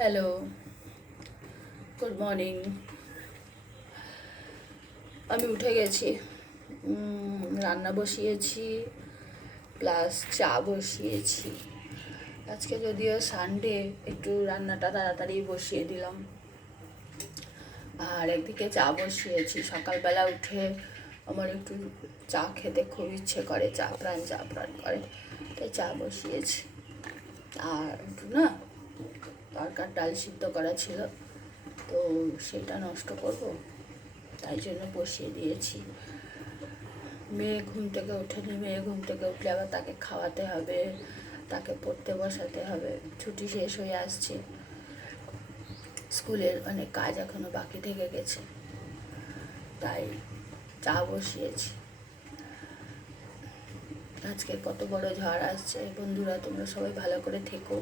Hello, good morning. আমি উঠে গেছি, রান্না বসিয়েছি প্লাস চা বসিয়েছি। আজকে যদিও সানডে, একটু রান্নাটা তাড়াতাড়ি বসিয়ে দিলাম। আর একদিকে চা বসিয়েছি। সকালবেলা উঠে আমার একটু চা খেতে খুব ইচ্ছে করে, চা প্রাণ করে, তাই চা বসিয়েছি। আর একটু না তরকার ডাল সিদ্ধ করা ছিল, তো সেটা নষ্ট করব, তাই জন্য বসিয়ে দিয়েছি। মেয়ে ঘুম থেকে ওঠেনি, মেয়ে ঘুম থেকে উঠলে আবার তাকে খাওয়াতে হবে, তাকে পড়তে বসাতে হবে। ছুটি শেষ হয়ে আসছে, স্কুলের অনেক কাজ এখনো বাকি থেকে গেছে, তাই চা বসিয়েছি। আজকে কত বড় ঝড় আসছে বন্ধুরা, তোমরা সবাই ভালো করে থেকো।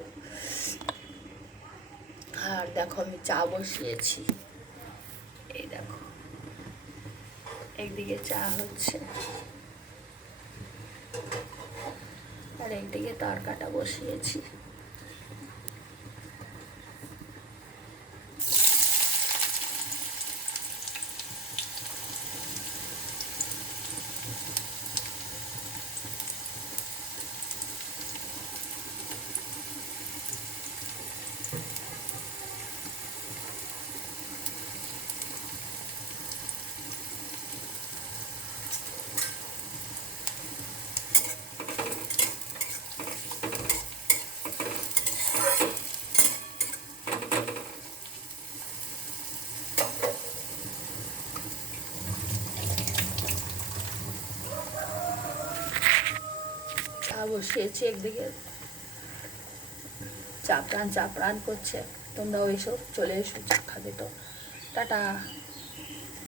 আর দেখো আমি চা বসিয়েছি, এই দেখো একদিকে চা হচ্ছে আর একদিকে তরকাটা বসিয়েছি। চা বসিয়েছি, একদিকে চা প্রাণ করছে। তোমরাও এসো, চলে এসো, চা খাবে তো। টাটা।